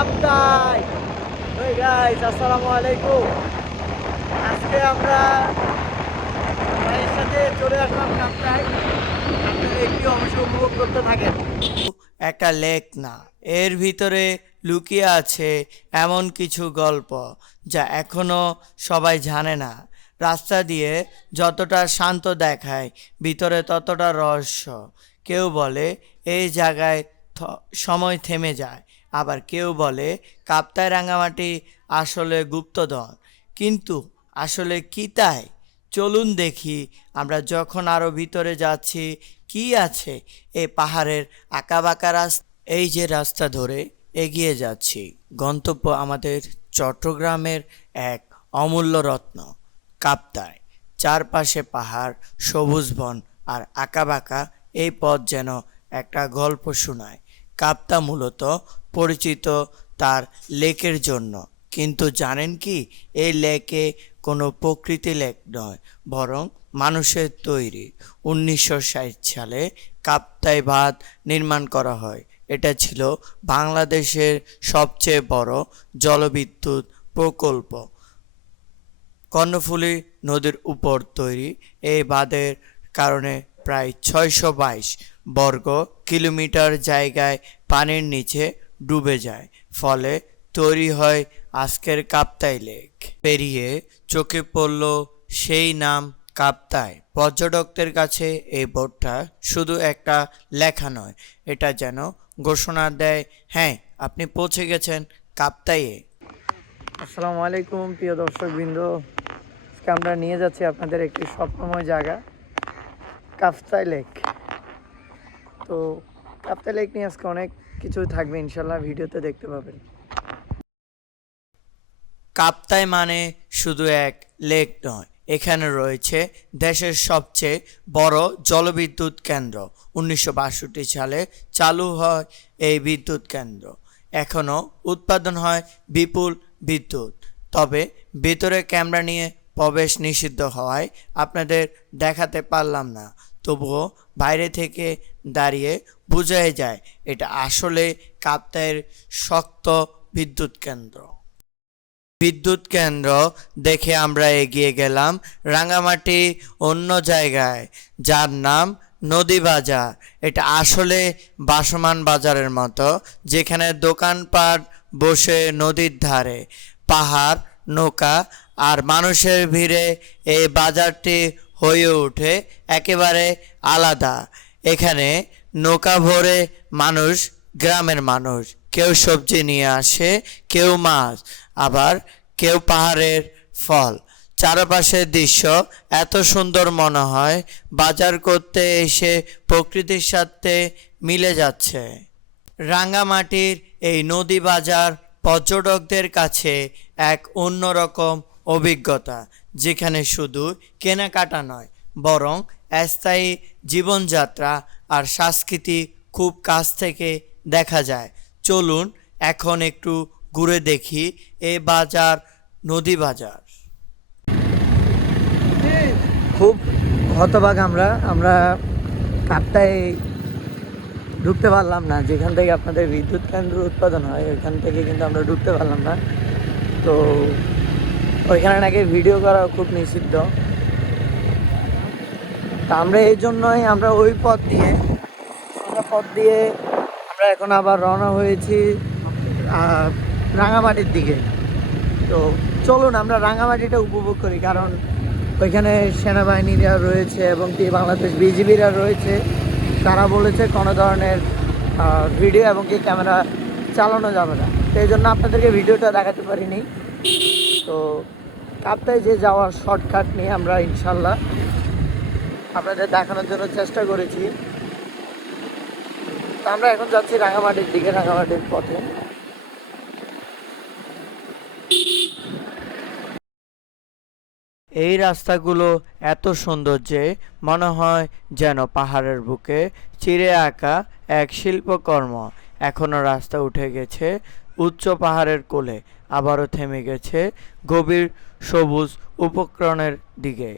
কাপ্তাই ওই গাইস আসসালামু আলাইকুম। আজকে আমরা ভাইয়ের সাথে চলে আসলাম কাপ্তাই। আপনারা একটি অংশ উপভোগ করতে থাকেন? একটা না, এর ভিতরে লুকিয়ে আছে এমন কিছু গল্প যা এখনও সবাই জানে না। রাস্তা দিয়ে যতটা শান্ত দেখায়, ভিতরে ততটা রহস্য। কেউ বলে, এই জায়গায় সময় থেমে যায়। আবার কেউ বলে কাপ্তায় রাঙামাটি আসলে গুপ্তধন, কিন্তু আসলে কি তাই? চলুন দেখি আমরা যখন আরও ভিতরে যাচ্ছি, কি আছে এই পাহাড়ের আঁকাবাঁকা রাস্তা? এই যে রাস্তা ধরে এগিয়ে যাচ্ছি, গন্তব্য আমাদের চট্টগ্রামের এক অমূল্য রত্ন কাপ্তায় চারপাশে পাহাড়, সবুজ বন আর আঁকাবাঁকা, এই পথ যেন একটা গল্প শোনায়। কাপ্তা মূলত পরিচিত তার লেকের জন্য। কিন্তু জানেন কি, এই লেকে কোনো প্রকৃতি লেক নয়, বরং মানুষের তৈরি। উনিশশো ষাট সালে কাপ্তাই বাঁধ নির্মাণ করা হয়। এটা ছিল বাংলাদেশের সবচেয়ে বড় জলবিদ্যুৎ প্রকল্প। কর্ণফুলী নদীর উপর তৈরি এই বাঁধের কারণে প্রায় ছয়শো বাইশ বর্গ কিলোমিটার জায়গায় পানির নিচে ডুবে যায়। ফলে তৈরি হয় আজকের কাপ্তাই লেক। পেরিয়ে চোখে পড়ল সেই নাম কাপ্তাই। পর্যটকদের কাছে এই বোর্ডটা শুধু একটা লেখা নয়, এটা যেন ঘোষণা দেয় হ্যাঁ আপনি পৌঁছে গেছেন কাপ্তাইয়ে। আসসালামু আলাইকুম, প্রিয় দর্শকবৃন্দ। আজকে আমরা নিয়ে যাচ্ছি আপনাদের একটি স্বপ্নময় জায়গা কাফতাই লেক। তো কাফতাই লেক নিয়ে আজকে অনেক কিছু থাকবে, ইনশাল্লাহ ভিডিওতে দেখতে পাবেন। কাপ্তাই মানে শুধু এক লেক নয়, এখানে রয়েছে দেশের সবচেয়ে বড় জলবিদ্যুৎ কেন্দ্র। উনিশশো বাষট্টি সালে চালু হয় এই বিদ্যুৎ কেন্দ্র। এখনও উৎপাদন হয় বিপুল বিদ্যুৎ। তবে ভেতরে ক্যামেরা নিয়ে প্রবেশ নিষিদ্ধ হওয়ায় আপনাদের দেখাতে পারলাম না। তবুও বাইরে থেকে দাঁড়িয়ে বোঝাই যায়। এটা আসলে কাপ্তাইয়ের শক্ত বিদ্যুৎ কেন্দ্র। বিদ্যুৎ কেন্দ্র দেখে আমরা এগিয়ে গেলাম রাঙামাটি অন্য জায়গায়, যার নাম নদী বাজার। এটা আসলে বাসমান বাজারের মতো, যেখানে দোকানপাট বসে নদীর ধারে। পাহাড়, নৌকা আর মানুষের ভিড়ে এই বাজারটি হয়ে ওঠে একেবারে আলাদা। এখানে নৌকা ভরে মানুষ, গ্রামের মানুষ। কেউ সবজি নিয়ে আসে, কেউ মাছ, আবার কেউ পাহাড়ের ফল। চারপাশের দৃশ্য এত সুন্দর মনে হয়, বাজার করতে এসে প্রকৃতির সাথে মিলে যাচ্ছে। রাঙ্গামাটির এই নদী বাজার পর্যটকদের কাছে এক অন্যরকম অভিজ্ঞতা, যেখানে শুধু কেনাকাটা নয়, বরং স্থায়ী জীবনযাত্রা আর সংস্কৃতি খুব কাছ থেকে দেখা যায়। চলুন এখন একটু ঘুরে দেখি এ বাজার, নদী বাজার। খুব হতবাক আমরা। আমরা কাপ্তায় ঢুকতে পারলাম না। যেখান থেকে আপনাদের বিদ্যুৎ কেন্দ্র উৎপাদন হয়, ওইখান থেকে কিন্তু আমরা ঢুকতে পারলাম না। তো ওইখানে নাকি ভিডিও করা খুব নিষিদ্ধ। তা আমরা এই জন্যই আমরা ওই পথ দিয়ে সোজা পথ দিয়ে আমরা এখন আবার রওনা হয়েছি রাঙামাটির দিকে। তো চলুন আমরা রাঙামাটিটা উপভোগ করি, কারণ ওইখানে সেনাবাহিনীরা রয়েছে এবং কি বাংলাদেশ বিজিবিরা রয়েছে। তারা বলেছে কোনো ধরনের ভিডিও এবং কি ক্যামেরা চালানো যাবে না। এই জন্য আপনাদেরকে ভিডিওটা দেখাতে পারিনি। তো কাপ্তায় যে যাওয়ার শর্টকাট নিয়ে আমরা ইনশাল্লাহ আপনাদের দেখানোর জন্য চেষ্টা করেছি। আমরা এখন যাচ্ছি রাঙামাটির দিকে, রাঙামাটির পথে। এই রাস্তাগুলো এত সুন্দর যে মনে হয় যেন পাহাড়ের বুকে চিড়ে আঁকা এক শিল্পকর্ম। এখনও রাস্তা উঠে গেছে উচ্চ পাহাড়ের কোলে আবারও থেমে গেছে গভীর সবুজ উপকরণের দিকে।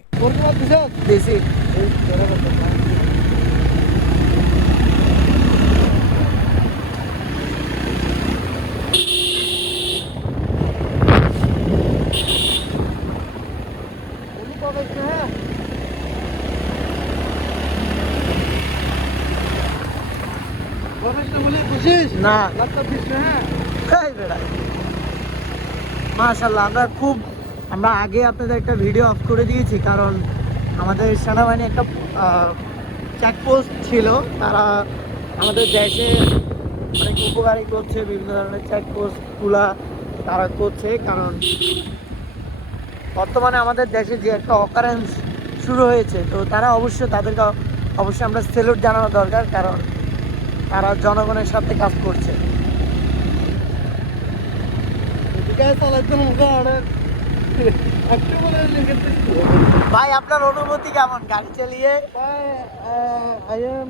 না। মাশাল্লাহ আমরা খুব, আমরা আগে আপনাদের একটা ভিডিও অফ করে দিয়েছি, কারণ আমাদের সেনাবাহিনী একটা চেকপোস্ট ছিল। তারা আমাদের দেশে অনেক উপকারী করছে, বিভিন্ন ধরনের চেকপোস্টগুলা তারা করছে, কারণ বর্তমানে আমাদের দেশে যে একটা অকারেন্স শুরু হয়েছে, তো তারা অবশ্যই তাদেরকে অবশ্যই আমরা সেলুট জানানো দরকার, কারণ তারা জনগণের সাথে কাজ করছে। ভাই আপনার অনুভূতি কেমন গাড়ি চালিয়ে? am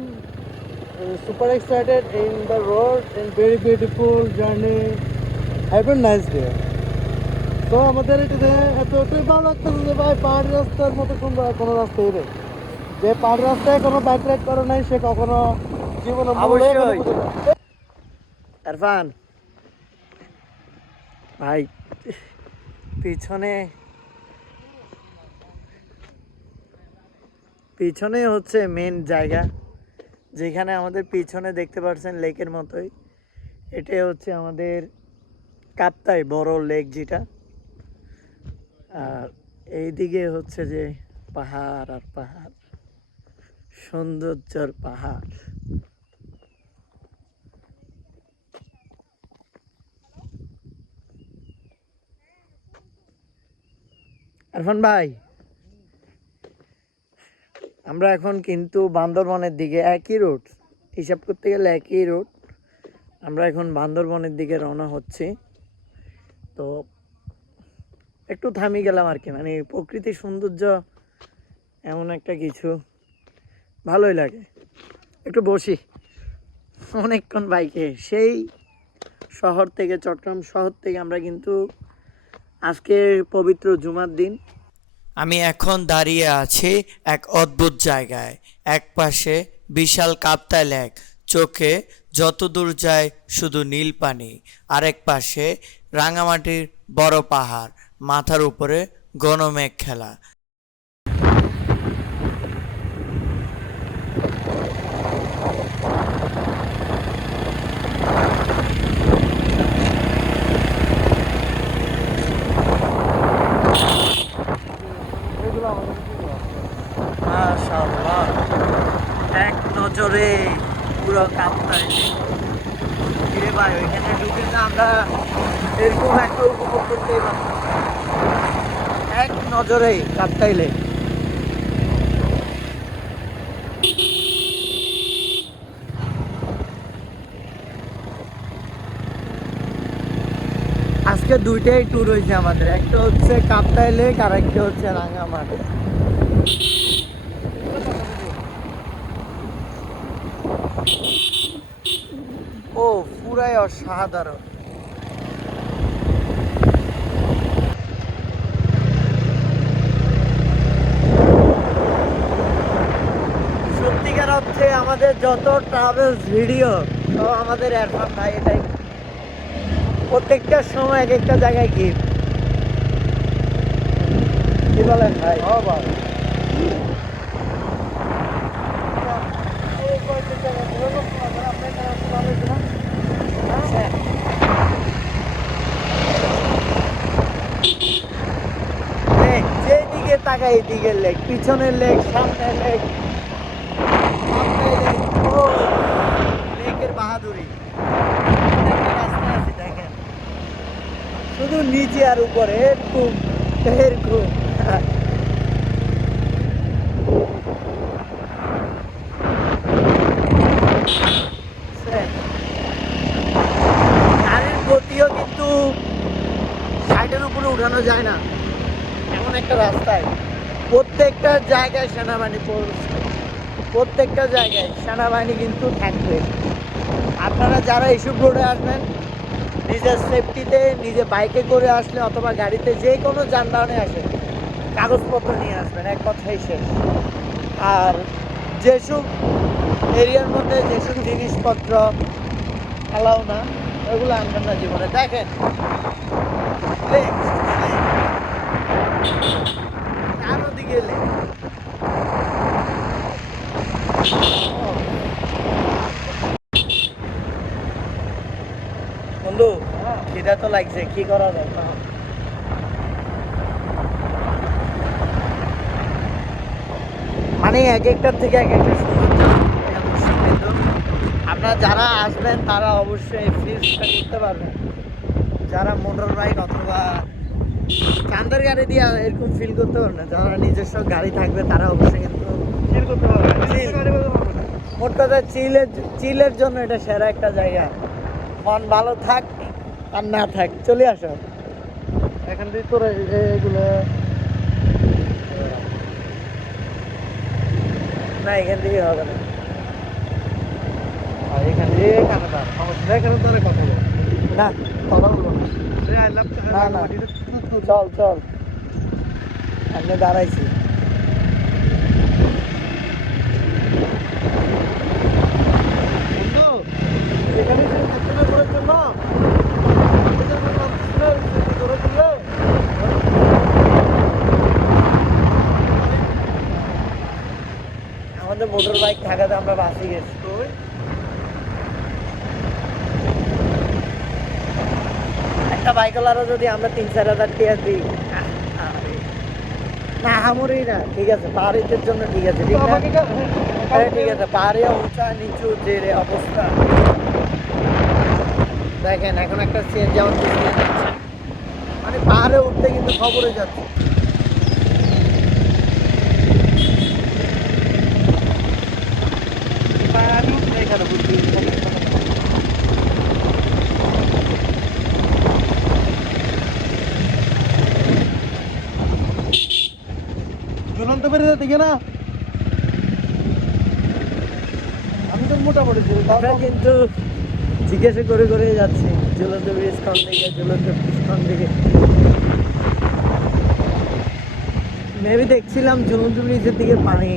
uh, super excited in the road and very beautiful journey. Have a nice day. তো আমাদের এটাতে এতটাই ভালো লাগতেছে যে ভাই পাহাড়ি রাস্তার মতো সুন্দর কোনো রাস্তাই নেই। যে পাহাড়ি রাস্তায় কোনো বাইক রাইড করে নাই সে কখনো জীবনে মূল্যই অবশ্যই। বুঝে না। ইরফান ভাই, পিছনে পিছনে হচ্ছে মেন জায়গা, যেখানে আমাদের পিছনে দেখতে পাচ্ছেন লেকের মতোই। এটা হচ্ছে আমাদের কাপ্তাই, বড় লেক যেটা। আর এইদিকে হচ্ছে যে পাহাড় আর পাহাড়, সৌন্দর্যর পাহাড়। আরফান ভাই, আমরা এখন কিন্তু বান্দরবনের দিকে একই রোড হিসাব করতে গেলে একই রোড আমরা এখন বান্দরবনের দিকে রওনা হচ্ছি। তো একটু থামি গেলাম আর কি মানে প্রকৃতির সৌন্দর্য এমন একটা কিছু, ভালোই লাগে। একটু বসি, অনেকক্ষণ বাইকে, সেই শহর থেকে, চট্টগ্রাম শহর থেকে আমরা কিন্তু আজকে পবিত্র জুমার দিন। আমি এখন দাঁড়িয়ে আছি এক অদ্ভুত জায়গায়। এক পাশে বিশাল কাপ্তাই লেক। চোখে যত দূর যায় শুধু নীল পানি। আরেক পাশে রাঙামাটির বড় পাহাড়। মাথার উপরে গণমেঘ খেলা। এক নজরে পুরো কাপ্তায় রে ভাই, ওইখানে ঢুকে না আমরা এরকম একটা উপভোগ করতেই পারতাম। এক নজরে কাপ্তাইলে আজকে দুইটাই ট্যুর হয়েছে আমাদের। একটা হচ্ছে কাপ্তাই লেক আর একটা হচ্ছে রাঙামাটি ও, পুরাই অসাধারণ। আমাদের যত ট্রাভেলস ভিডিও আমাদের অ্যাডভান ভাই, এটাই প্রত্যেকটা সময় এক একটা জায়গায় গিফট কি বলেন ভাই হ্যাঁ আচ্ছা। যেদিকে তাকাই এদিকে লেক পিছনের লেক সামনের লেক সামনের লেক ও লেকের বাহাদুরি একটা রাস্তা আছে দেখেন শুধু নিচে আর উপরে এরকম এরকম? গাড়ির গতিও কিন্তু উপরে উঠানো যায় না। এমন একটা রাস্তায় প্রত্যেকটা জায়গায় সেনাবাহিনী প্রত্যেকটা জায়গায় সেনাবাহিনী কিন্তু থাকবে। আপনারা যারা এইসব রোডে আসবেন নিজের সেফটিতে নিজে বাইকে করে আসলে অথবা গাড়িতে যে কোনো যানবাহনে আসেন কাগজপত্র নিয়ে আসবেন, এক কথাই শেষ আর যেসব এরিয়ার মধ্যে যেসব জিনিসপত্র অ্যালাউ না, ওগুলো আনবেন না জীবনে দেখেন। চারোদিকে লেক। বন্ধু খিদা তো লাগছে কি করা যায় মানে এক একটার থেকে এক একটা সৌন্দর্য। আপনারা যারা আসবেন তারা অবশ্যই ফিলটা করতে পারবেন। যারা মোটর বাইক অথবা চান্দের গাড়ি দিয়ে এরকম ফিল করতে পারবেন না যারা নিজস্ব গাড়ি থাকবে তারা অবশ্যই কিন্তু ফিল করতে পারবে. মোট কথা চিলের চিলের জন্য এটা সেরা একটা জায়গা। মন ভালো থাক আর না থাক চলে আসো। এখান থেকে তোরা এগুলো না এখান থেকে হবে না। এখান থেকে এখানে দাঁড় সমস্যা এখানে দাঁড়ে কথা বল। না। কথা বলব। চল চল। আপনি দাঁড়াইছি। এখানে আমাদের মোটর বাইক থাকাতে আমরা বাসে গেছি। একটা বাইকওয়ালারও যদি আমরা তিন চার হাজার টাকা দিই না হামুরি না ঠিক আছে পাহাড়িদের জন্য ঠিক আছে ঠিক না? আমাকে ঠিক আছে পাহাড়ি উঁচা নিচু যে অবস্থা। দেখেন এখন একটা সিএন যেমন যাচ্ছে মানে পাহাড়ে উঠতে কিন্তু খবরে যাচ্ছে। ঝুলন্ত বেড়ে যেতে না? আমি তো মোটামুটি কিন্তু জিজ্ঞাসা করে করে যাচ্ছি ঝুলন্ত ব্রিজ কোন দিকে ঝুলন্ত ব্রিজ কোন দিকে মেবি দেখছিলাম ঝুলন্ত ব্রিজের দিকে পানি।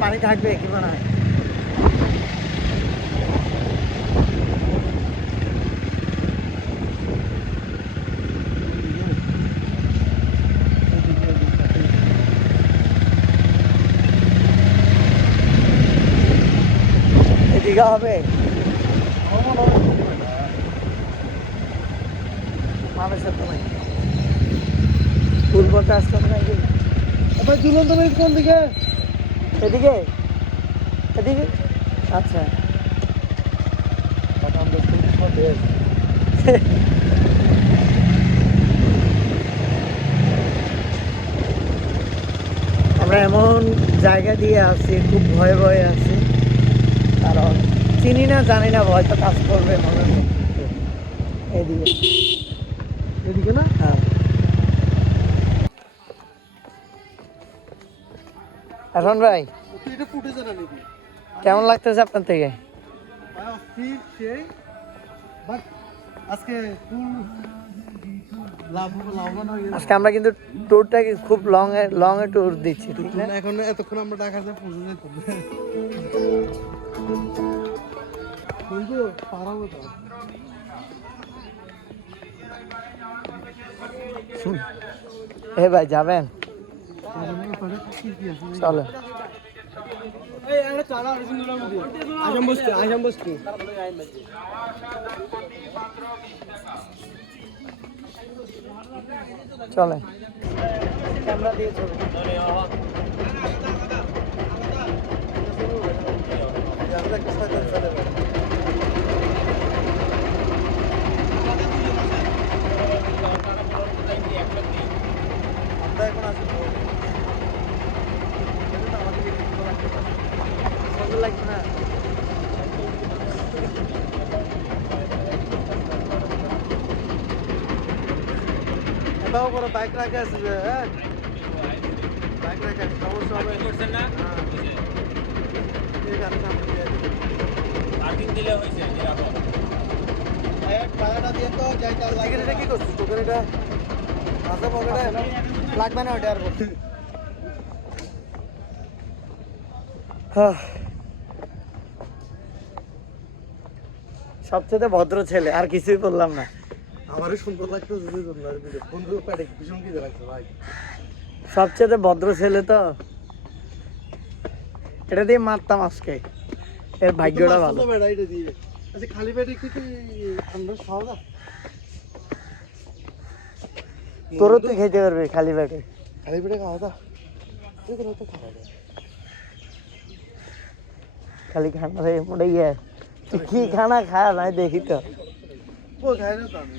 পানি থাকবে, কি মনে হয়? হবে। নাকি? বেড়ে কোন দিকে? এদিকে? এদিকে? আচ্ছা। আমরা এমন জায়গা দিয়ে আছি খুব ভয়ে ভয়ে আছি। কারণ চিনি না জানি না ভয় তো কাজ করবে মনে হয়। এদিকে। এদিকে না? হ্যাঁ। এখন ভাই তুই এটা ফুটে জানা নাকি কেমন লাগতেছে আপনার থেকে? ভাই অস্থির সেই বাট আজকে ফুল লাভ লাভবান হয়ে গেছে আজকে আমরা কিন্তু ট্যুরটাকে খুব long a long a tour দিচ্ছি ঠিক না? এখন এতক্ষণ আমরা ঢাকা যায় পৌঁছে যেত কিন্তু পারাবো তো। এ ভাই যাবেন কি কি আছে চলো আসাম বস্তি আসাম বস্তি চলে ক্যামেরা দিয়ে ছবি আমরা এখন আসি সুন্দর লাগছে না করে বাইক রাখে আছে যে হ্যাঁ? বাইক রাখে সমস্যা হবে। করছেন না? ঠিক আছে সামনে দিয়ে দিন। এক টাকাটা দিয়ে তো যাইতে হবে। এটা কি করছিস? তোকে এটা মাথা পকেটে লাগবে না ওটা আর সবচেয়ে ভদ্র ছেলে আর কিছুই বললাম না। আমারও সুন্দর লাগতেছে যে জন্য আর ভিডিও বন্ধু প্যাডে ভীষণ কি লাগছে ভাই। সবচেয়ে ভদ্র ছেলে তো? এটা দিয়ে মারতাম আজকে। এর ভাগ্যটা ভালো। প্যাডা এটা দিয়ে। আচ্ছা খালি পেটে কি কি আমরা খাওয়া তোরও তুই খেতে পারবি খালি পেটে। খালি পেটে খাওয়া দাওয়া এগুলো তো খাওয়া খালি খানা রে মোটে ইয়ে তুই কি? খানা খা নাই দেখি তো। ও খাই না তো আমি।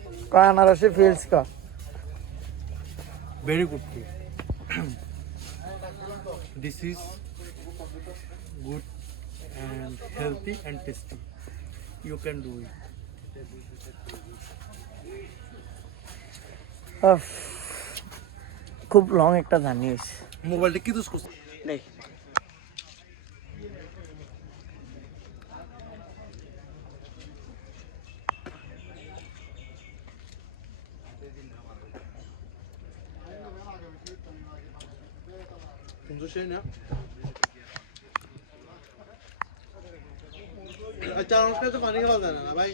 মানে কয় আনারসে ফিলস ক good tea. this is good and healthy and tasty. You can do it. উফ, খুব লং একটা জানিস মোবাইলটা কি দোষ করছে আচ্ছা আমার কাছে পানি যায় না ভাই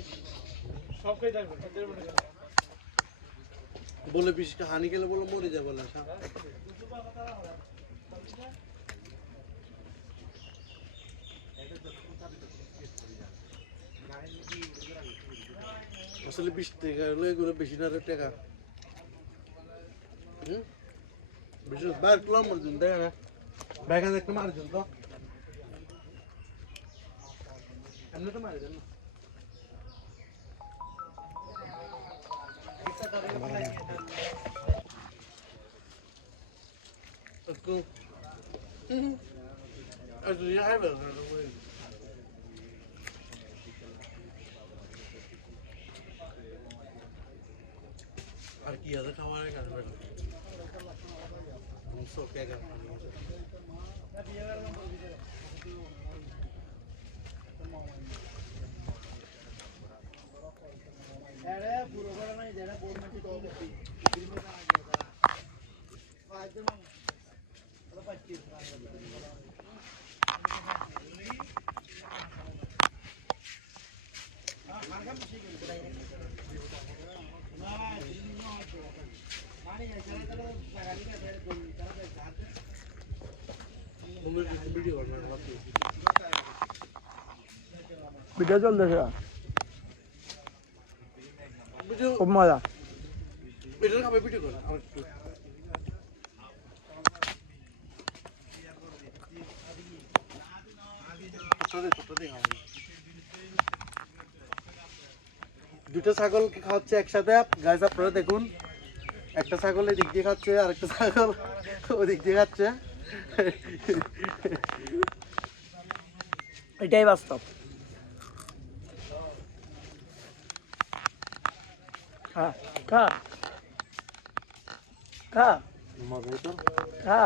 বলে বিশ হানি গেলে বলে মরে যাবে বলে আসলে বিশ টাকা হলো এগুলো বেশি না রে টাকা হুম বেশি বাইর কিলো মারজন দেখ না ব্যাগে দেখতে মারজন তো এমনি তো মারি দেন না Let's go. Also, ja, einfach. আর কি আছে খাওয়ার কাছে সব কে ভিডিও করবেন ভিডিও চলতেছে ভিডিও খুব মজা ভিডিও খাবে ভিডিও ছোটদের খাবে দুটো ছাগল খাওয়াচ্ছে একসাথে। গাছ আপনারা দেখুন। একটা ছাগল এদিক দিয়ে খাচ্ছে আর একটা ছাগল ওদিক দিয়ে খাচ্ছে। এটাই বাস্তব। খা খা। খা। খা।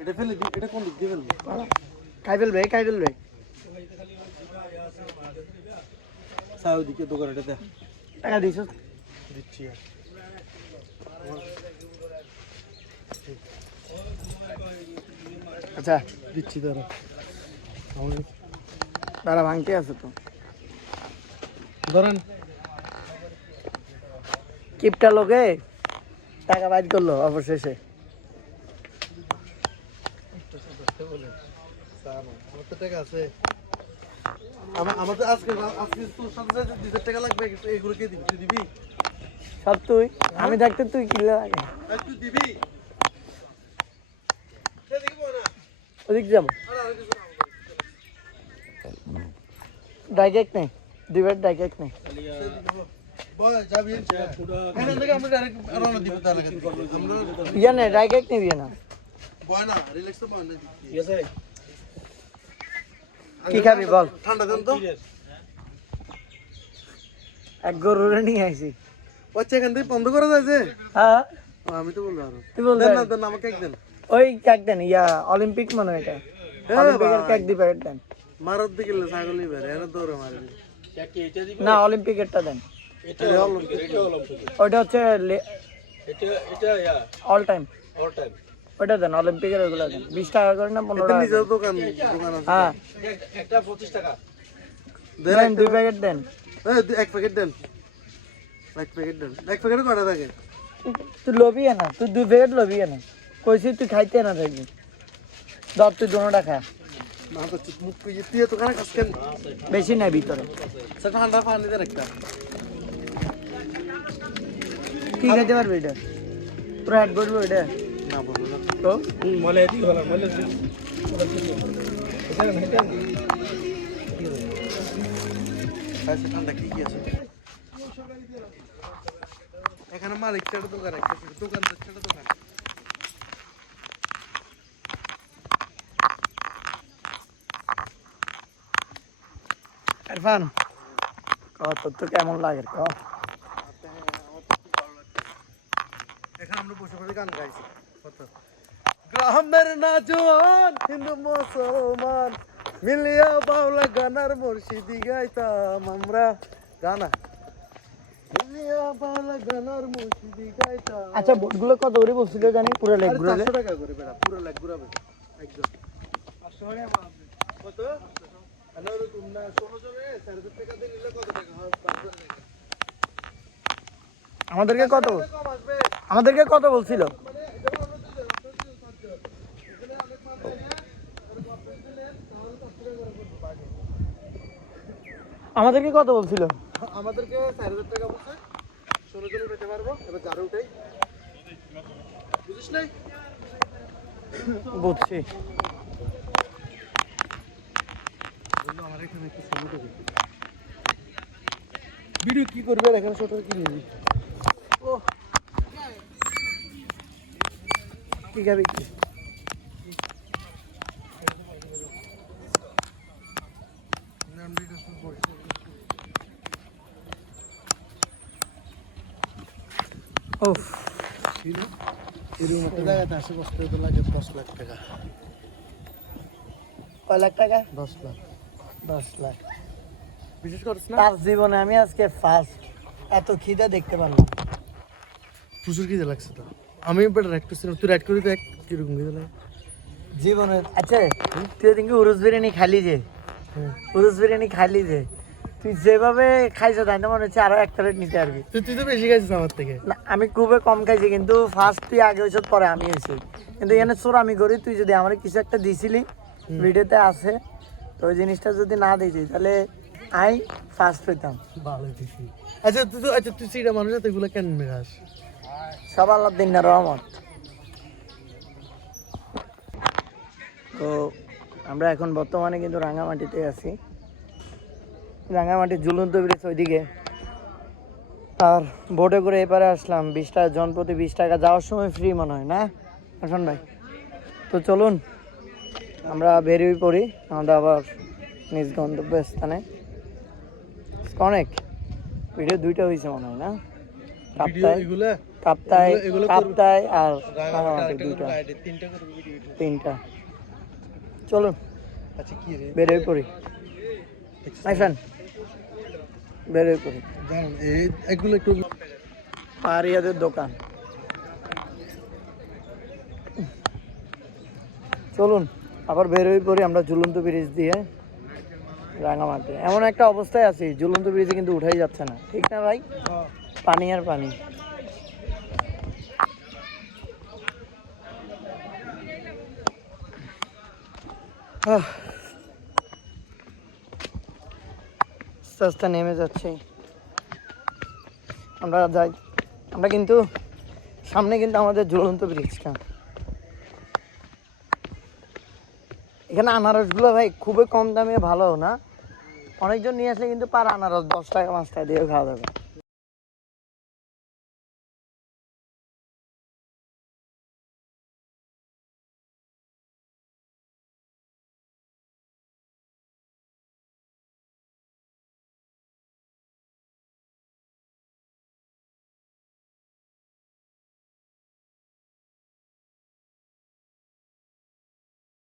এটা ফেলে এটা কোন দিক দিয়ে ফেলব? খাই ফেলবে খাই ফেলবে। চা ওইদিকে দোকান এটা দেখ টাকা দিছ দিচ্ছি আর। আচ্ছা দিচ্ছি দাঁড়া তারা ভাঙতে আছে তো। ধরেন। কিপটা লোকে টাকা বাইর করল অবশেষে। আমার তো টাকা আছে। আমাদের আজকে আজকে তোর সাথে যে দুই হাজার টাকা লাগবে একটু এগুলো কে দিবি? তুই দিবি? সব তুই। আমি থাকতে তুই কিনলে লাগে? আর তুই দিবি। সে দিবি না ওদিক যাব। আর আর কিছু না ডাইরেক্ট নেই দুইবার ডাইরেক্ট নেই সে দিব বয় যাবি এখান থেকে? আমরা ডাইরেক্ট রওনা দিব তাহলে আমরা ইয়ে নেই ডাইরেক্ট নিবি না বয় না রিল্যাক্স তো বয় না। কি খাবি বল? ঠান্ডা দেন তো। এক গরুরে নিয়ে আইছি। বাচ্চা এখান থেকে বন্ধ করা যায় যে? হ্যাঁ। আমি তো বলব আরও। তুই বল দেন না দেন আমাকে এক দেন। ওই এক দেন ইয়া অলিম্পিক মনে হয় এটা। অলিম্পিকের কেক দি প্যাকেট দেন। মারার দিকে ছাগল বেড়ে এনে দৌড়ে মারে না অলিম্পিকেরটা দেন। ওইটা হচ্ছে অল টাইম ওইটা দেন অলিম্পিকের ওইগুলো দেন। বিশ টাকা করে না পনেরো টাকা নিজের দোকান দোকান আছে। হ্যাঁ। দেন দুই প্যাকেট দেন। এই, দু- এক প্যাকেট দেন। এক প্যাকেট দেন। এক প্যাকেটে কটা থাকে? তুই লবি না তুই দুই প্যাকেট লবি না কইছি তুই খাইতে না থাকবি ধর তুই দুটা খা। না তো চুপ মুখ করে তুই তো কানে কাজ কেন? বেশি নাই ভিতরে। সে ঠান্ডা পানি দেন একটা কি খাইতে পারবি এটা? পুরো হাট করব এটা? না বলো না তো? ঠান্ডা কি কি আছে? এখানে মালিক ছেড়ে দোকান একটা ছিল, দোকান ছেড়ে দোকান। ইরফান ক তোর তো কেমন লাগে ক এখানে আমরা বসে বসে গান গাইছি। গ্রামের না জোয়ান হিন্দু মুসলমান মিলিয়া বাউলা গানার মুর্শিদি গাইতাম আমরা। গানা। মিলিয়া বাউলা গানার মুর্শিদি গাইতাম। আচ্ছা বোটগুলো কত করে বলছিল জানি? পুরো লেগ ঘুরালে 400 টাকা করে বেড়া পুরো লাগ ঘুরাবে। একদম। কত? হ্যালো রকম না ষোলো জনে সাড়ে টাকা দিয়ে নিলে কত টাকা? হয় টাকা। আমাদেরকে কত? আমাদেরকে কত বলছিল? আমাদেরকে কত বলছিল? আমাদেরকে চার হাজার টাকা বলছে। ষোলো জনে পেতে পারব। এবার যারা উঠাই। বুঝিস নাই? বুঝছি। আমার এখানে একটু সময় ভিডিও কি করবে? এখানে ছোট কি নিবি? ও কি খাবি কি উফ আসে বসতে তো লাগে দশ লাখ টাকা কয় লাখ টাকা? দশ লাখ দশ লাখ বিশেষ করিস না তার জীবনে আমি আজকে ফার্স্ট এত খিদে দেখতে পারলাম। প্রচুর খিদে লাগছে তো। আমি বেটা রাইড করছিলাম তুই রাইড করি দেখ কীরকম খিদে লাগে। জীবনে আচ্ছা তুই ওদিনকে উরুস বিরিয়ানি খালি যে। হ্যাঁ। উরুস বিরিয়ানি খালি যে। তুই যেভাবে খাইছো তাই না মনে হচ্ছে আরও এক প্লেট নিতে পারবি। তুই তো বেশি খাইছিস আমার থেকে। না আমি খুবই কম খাইছি কিন্তু ফার্স্ট তুই আগে হয়েছ পরে আমি হয়েছি কিন্তু এখানে চোর আমি করি তুই যদি আমার কিছু একটা দিছিলি ভিডিওতে আছে তো ওই জিনিসটা যদি না দিতি তাহলে আই ফার্স্ট পেতাম ভালো দিছি। আচ্ছা তুই তো আচ্ছা তুই সিটা মানুষ তো এগুলো কেন মেঘাস সব আল্লাহ দিন না রহমত। তো আমরা এখন বর্তমানে কিন্তু রাঙামাটিতে আছি। রাঙামাটির ঝুলন্ত ব্রিজ ওইদিকে। আর বোটে করে এপারে আসলাম বিশ টাকা জন প্রতি বিশ টাকা। যাওয়ার সময় ফ্রি মনে হয় না? এখন ভাই? তো চলুন আমরা বেরিয়ে পড়ি আমাদের আবার নিজ গন্তব্য স্থানে অনেক। ভিডিও দুইটা হয়েছে মনে হয় না? কাপ্তায় কাপ্তায়। কাপ্তায় আর রাঙামাটি রাঙামাটি দুইটা। তিনটা চলুন। আচ্ছা কি বেরোয় পড়ি। জান এই এগুলো একটু পাহাড়িয়াদের দোকান। চলুন আবার বেরোয় পড়ি আমরা ঝুলন্ত ব্রিজ দিয়ে রাঙামাটি। এমন একটা অবস্থায় আছি ঝুলন্ত ব্রিজে কিন্তু উঠাই যাচ্ছে না। ঠিক না ভাই? পানি আর পানি। আহ। আস্তে আস্তে নেমে যাচ্ছে। আমরা যাই। আমরা কিন্তু সামনে কিন্তু আমাদের ঝুলন্ত ব্রিজটা এখানে আনারসগুলো ভাই খুবই কম দামে ভালো না। অনেকজন নিয়ে আসলে কিন্তু পার আনারস দশ টাকা, পাঁচ টাকা দিয়ে খাওয়া যাবে।